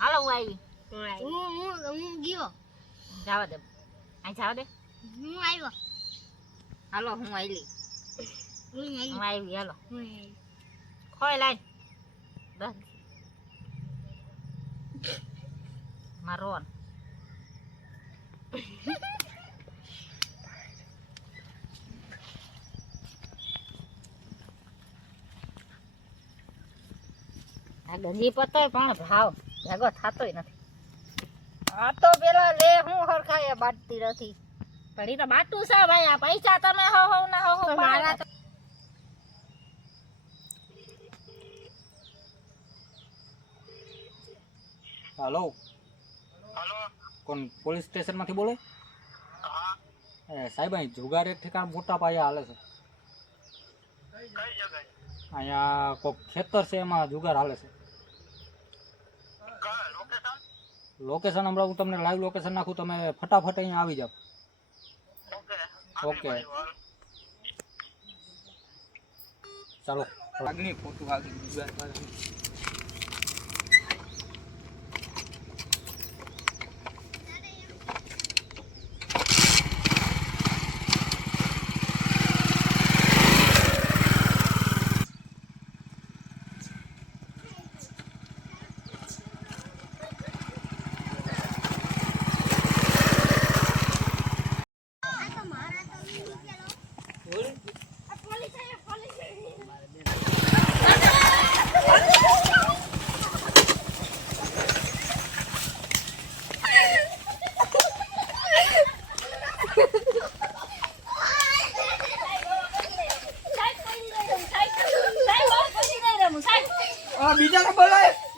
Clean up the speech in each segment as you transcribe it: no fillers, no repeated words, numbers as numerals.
હાલો હું આવી હું ગયો. જવા દે અહીં જવા દે હું આવ્યો. હાલો હું આવી હું હું આવી હાલો આવ્યો. ખોય લાઈ દસ મારોન આ ગંજી પતોય પણ ભાવ ભેગો થતોય નથી. આ તો પેલા લે હું હરખાય બાટતી નથી પણ ઈ તો બાટું છે ભાઈ. આ પૈસા તમે હો ના હો મારા તો हेलो कौन पुलिस स्टेशन में बोले? साहेब अँ जुगार एक ठिकाण मोटा पाया हाले छे। अँ को खेतर से एम जुगार हाले छे। लोकेशन हमणा हूँ तमने लाइव लोकेशन नाखू, तमे फटाफट अहीं आवी जाओ। ओके चलो अग्नि फोटो आगे जुगार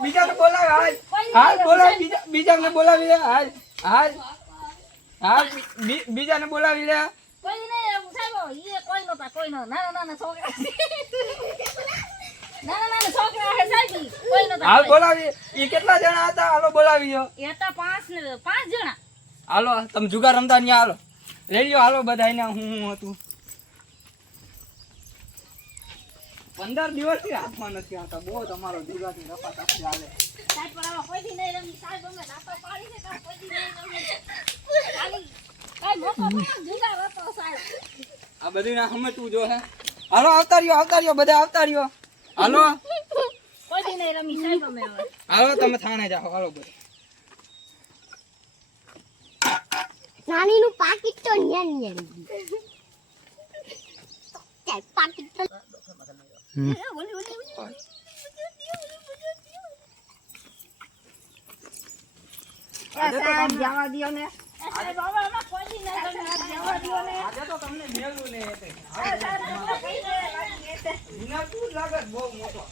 બીજાને બોલાય હાલ હાલ બોલાય બીજાને બોલાવી લે હાલ હાલ હાલ બીજાને બોલાવી લે. કોઈ નહીં સાહેબ ઈ કોઈ નતા કોઈ નાના છોકરા નાના છોકરા હે સાહેબ કોઈ નતા. હાલ બોલાવી. ઈ કેટલા જણા હતા? હાલો બોલાવી લ્યો. એ તો પાંચ જણા. હાલો તમે જુગાર રમતા ન્યા હાલો લઈ લ્યો. હાલો બધાને હું હતું 15 દિવસથી હાથમાં નથી આવતા. બહુ તમારો જુગારની રફા તાપી હાલે સાહેબ પર આવા કોઈ દી નહીં રમી સાહેબ. અમે રાતો પાડી છે કાં કોઈ દી નહીં રમી ખાલી કાઈ મોકો જુગાર હતો સાહેબ. આ બધું ના સમજવું જો હે. હાલો આવતા રહ્યો બધા આવતા રહ્યો. હાલો કોઈ દી નહીં રમી સાહેબ અમે હવે. હાલો તમે થાણે જાઓ. હાલો બધા નાની નું પાકીટ તો ન્યા ચાલ પાકીટ તો જવા દિયો ને સાહેબ હવે અમે કોઈ દી નહીં રમી જવા દિયો ને. આજે તો તમને મેલું ને એટલે સાહેબ અમે કઈ નહીં રમી વિના તું લાગત બહુ મોટો.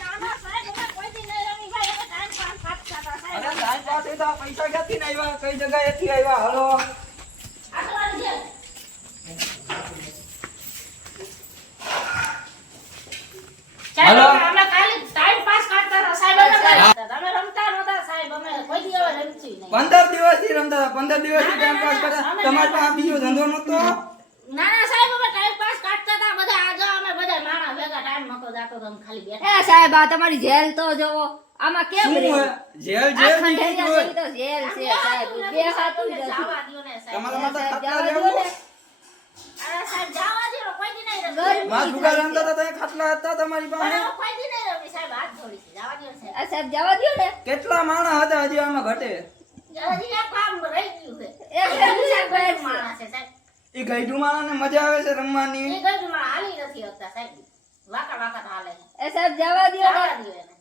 નાના સાહેબ અમે કોઈ દી નહીં રમી ભાઈ. અમે ટાઈમ પાસ કાઢતા હતા સાહેબ. અરે સાહેબ પાસે તો પૈસા ક્યાંથી ને આવ્યા? કઈ જગ્યાએથી આવ્યા? હાલો આટલા છે હાલો. અમે ખાલી ટાઈમ પાસ કાઢતા હતા સાહેબ. અમે રમતા નહોતા સાહેબ. અમે કોઈ દી હવે રમતી નહીં. 15 દિવસથી રમતા હતા. 15 દિવસથી ટાઈમ પાસ કરતા. તમારે પાસે બીજો ધંધો નતો? નાના સાહેબ અમે ટાઈમ પાસ કાઢતા હતા બધા. આજો અમે બધા માણા ભેગા ટાઈમ નતો જાતો તો અમે ખાલી બેઠા. એ સાહેબ આ તમારી જેલ તો જોવો આમાં કેમ શું રહે? હે? જેલ આ જેલ ખંડેરિયા જેવી તો જેલ છે સાહેબ. બે હાથું જ હતું. જવા દ્યો ને સાહેબ. તમારા માટે સાહેબ ખાટલા જવા દ્યો લેવું? ને. અરે સાહેબ જવા દ્યો ને. કોઈ દી નહીં રમી. માં જુગાર રમતા હતા ત્યાં ખાટલા હતા તમારી પાસે? અમે કોઈ દી નહીં રમી સાહેબ. હાથ જોડી છે. જવા દ્યો ને સાહેબ. આ સાહેબ જવા દ્યો ને. કેટલા માણસ હતા હજી આમાં ઘટે? હજી એક કામ રહી ગયું છે. એ સાહેબ સાહેબ સાહેબ એક માણસ છે સાહેબ. એ ગઈઢું માણસને મજા આવે છે રમવાની? એ ગયું માણસ હાલી નથી શકતા સાહેબ. વાકા વાકા હાલે છે. એ સાહેબ જવા દ્યો જવા ને. દ્યો એને.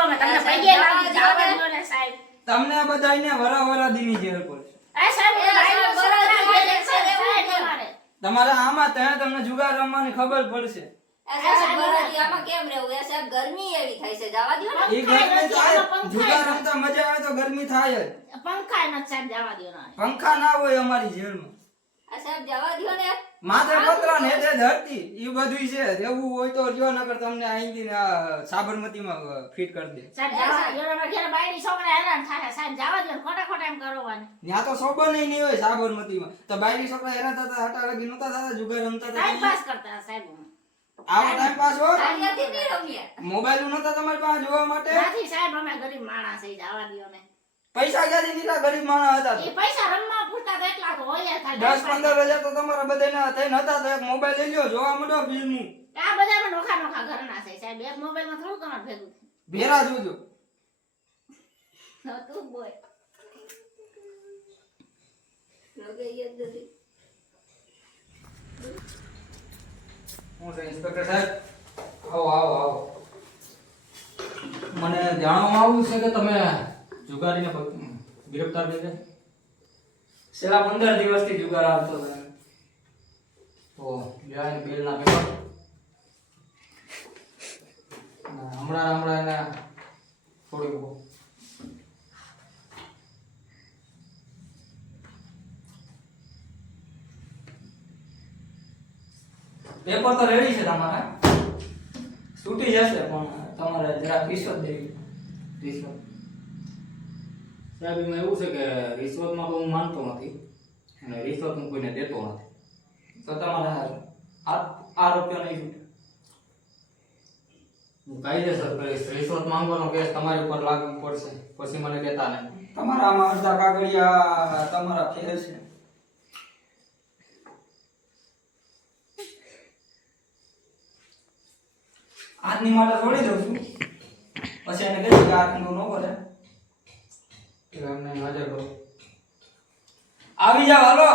અમે તમને પૈયે લાગી. જવા દ્યો ને સાહેબ. તમને બધાયને વરા દીની જેલ પડશે. એ સાહેબ એ સાહેબ બોલા સાહેબ તમારે. તમારે આમાં ત્યાં તમને જુગાર રમવાની ખબર પડશે. એ સાહેબ બોલા દ્યો. આમાં કેમ રહેવું? એ સાહેબ ગરમી એવી થાય છે. જવા દ્યો ને. એ ગરમી થાય. જુગાર રમતા મજા આવે તો ગરમી થાય જ. પંખા નથી સાહેબ. જવા દ્યો ને. પંખા ના હોય અમારી જેલમાં. આ સાહેબ જવા દ્યો ને. માથે પતરા ને હેઠે ધરતી ઈ બધું છે. રહેવું હોય તો જો, નકર તમને અહીંથી સાબરમતીમાં ફિટ કરી દે. સાહેબ જવા દ્યો. અમારા ઘરે બાયડી છોકરા હેરાન થાય સાહેબ. જવા દ્યો ને. ખોટા ખોટા એમ કરવાની. ત્યાં તો સોબર નહીં હોય સાબરમતીમાં. તો બાયડી છોકરા હેરાન થતા, હટા લગી નતા થતા, જુગાર રમતા ટાઈમ હતા. પાસ કરતા સાહેબ. આવો ટાઈમ પાસ હો તારીયાથી નહીં રમ્યા. મોબાઈલ નતા તમારી પાસે જોવા માટે નથી સાહેબ અમે ગરીબ માણસ છે જવા દો અમે પૈસા ક્યાંથી નીકળ્યા ગરીબ માણસ હતા એ પૈસા રમવા પૂરતા તો એટલા તો હોય જ ખાલી. 10-15 હજાર તો તમારા બધાના થઈને હતા તો એક મોબાઈલ લઈ લ્યો જોવા માંડો ફિલ્મ આ બધામાં નોખા નોખા ઘરના છે સાહેબ એક મોબાઈલમાં થોડું તમારે ભેગું ભેરા જોજો થાય તું બોય રોગે યાદ નથી. હું છે ઇન્સ્પેક્ટર સાહેબ આવો આવો આવો મને જાણવામાં આવ્યું છે કે તમે જુગારીને ગિરફ્તાર કરી છે. છેલ્લા 15 દિવસથી જુગાર આવતો હતો તો લેવાય બિલના પેપર હમણાં એને છોડી મૂકો. પેપર તો રેડી છે તમારા છૂટી જશે પણ તમારે જરા રિશ્વત દેવી રિશ્વત સાહેબ એમાં એવું છે કે રિશ્વતમાં તો હું માનતો નથી અને રિશ્વત હું કોઈને દેતો નથી. તો તમારા આરોગ્ય નહીં છૂટે હું કાયદેસર કરીશ. રિશ્વત માંગવાનો કેસ તમારી ઉપર લાગુ પડશે પછી મને કહેતા નહીં. તમારા આમાં અડધા કાગળિયા તમારા ફેર છે આજની માટે છોડી દઉં છું પછી એને કહીશ કે આજનું ન કરે એટલે એમને હાજર કરો. આવી જાવ હાલો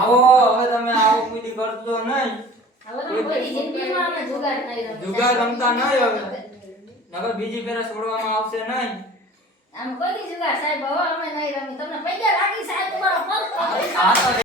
આવો હવે તમે આવો કોઈ કરતો નહીં હવે તો કોઈ જિંદગીમાં અમે જુગાર નહીં રમતા. જુગાર રમતા નહીં હવે નકર બીજી ફેરા છોડવામાં આવશે નહીં આમ કોઈ દી જુગાર સાહેબ હવે અમે નહીં રમી તમને પૈસા લાગી સાહેબ તમારો પગ આ તો